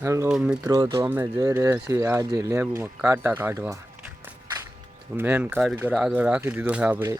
Hello મિત્રો તો અમે જઈ રહ્યા છીએ આજે લેબમાં કાંટા કાઢવા તો મેન કારીગર આગળ રાખી દીધો છે આપણે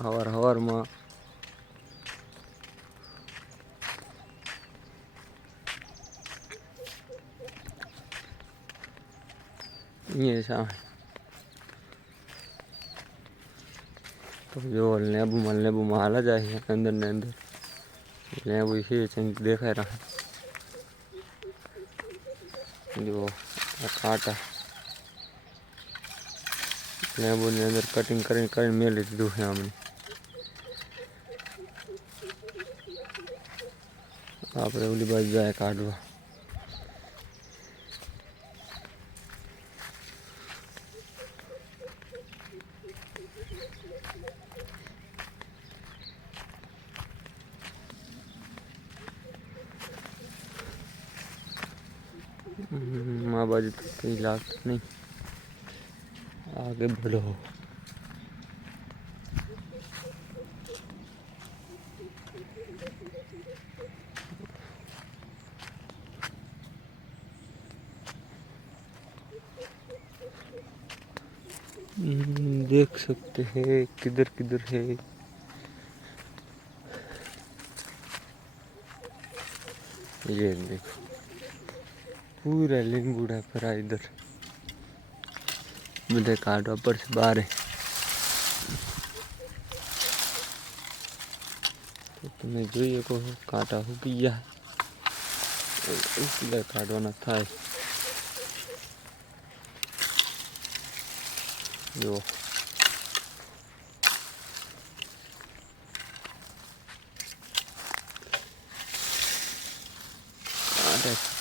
હવાર હવારમાં અહીંયા સામે તો જો લેબુમાં લેબુમાં હાલ જાય છે અંદર ને અંદર લેબુ છે ચંક દેખાય રહ્યા જો આ કાંટા લેબુની અંદર કટિંગ કરીને કરીને મેલી દીધું છે અમને આપણે ઓલી બાજુ જાય કાઢવા बाजू तो नहीं। आगे बढ़ो। हम्म, देख सकते हैं किधर किधर है। ये देखो। पूरा લીંબુડા ભરા इधर બધે કાઢવા પડશે બારે તો તમે જોઈ શકો છો કાંટા ઉગી ગયા એટલે કાઢવાના થાય જો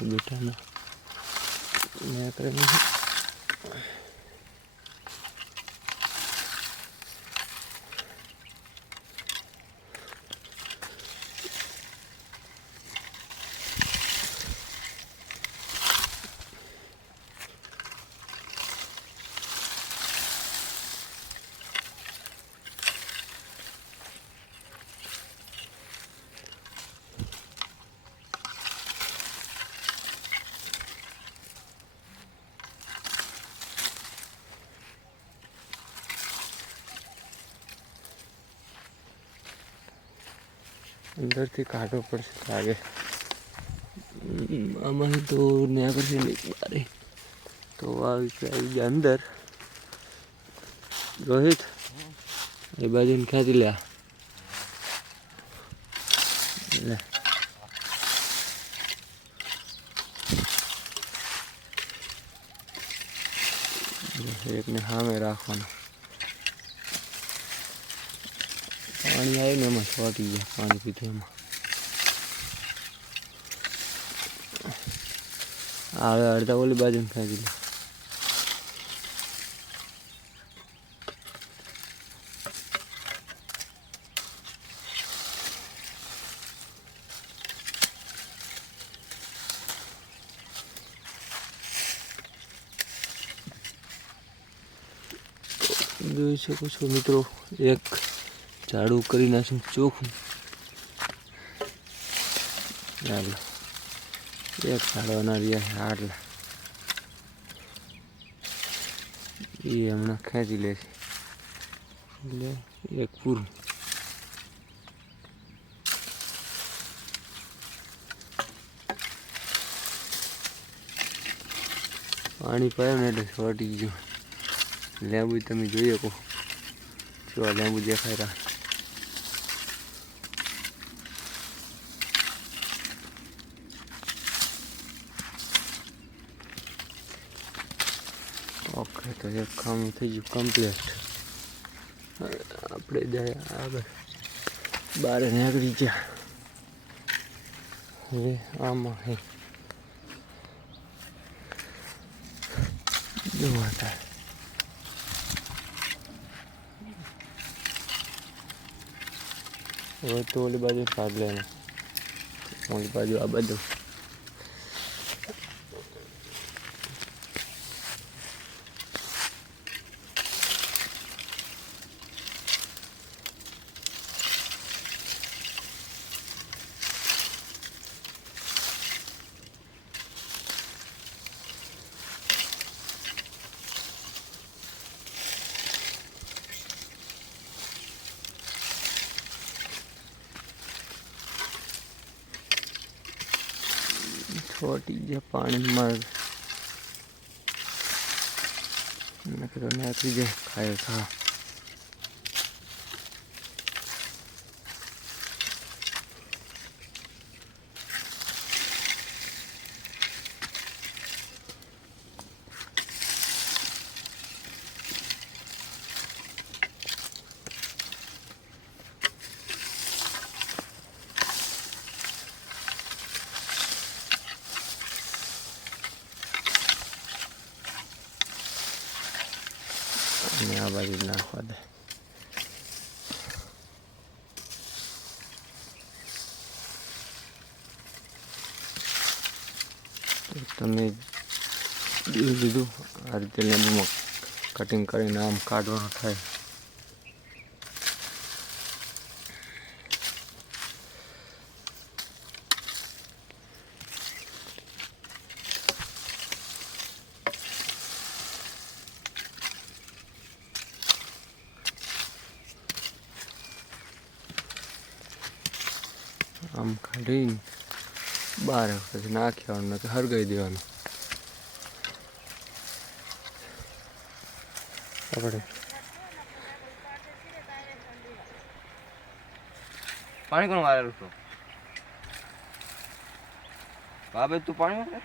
બેટા અંદરથી કાઢવો પડશે લાગે હમ, આમાં તો ન્યા કરશે નહીં બારે તો આવી કે આવી ગયા અંદર રોહિત એ બાજુને ખેંચી લ્યા લે એકને સામે રાખવાનું પાણી આવ્યું ને એમાં ચોટી ગયા, પાણી પીધું એમાં. હવે અડધા ઓલી બાજુ ખેંચી લે જોઈ શકો છો મિત્રો, એક ઝાડુ કરી નાખશું ચોખ્ખું. ચાલો. એક ઝાડવાના રહ્યા આટલા. એ હમણાં ખેંચી લે છે. એટલે એક પૂરું. પાણી પાયું ને એટલે છોટી ગયું. લેબુ તમે જોઈ શકો. જો લેબુ દેખાય રહ્યા. ઓકે તો એક કામ થઈ ગયું કમ્પ્લીટ આપણે જાય આગળ. બહાર નીકળી ગયા. હવે આમાં હે. જોવા થાય હવે તો ઓલી બાજુ ભાગ લેને ઓલી બાજુ આ બધું છોટી જે પાણીમાં નકરો નાખી જાય ખાય ખા. અને આ બાજુ નાખવા દે. તમે લીધું, આ રીતે લીંબુમાં કટિંગ કરીને આમ કાઢવાનું થાય. આમ કાઢી બાર પછી નાખી આવવાનું કે હરગાઈ દેવાનું. આપણે પાણી કોણ વાળેલું છું? બાબે તું પાણી વાળે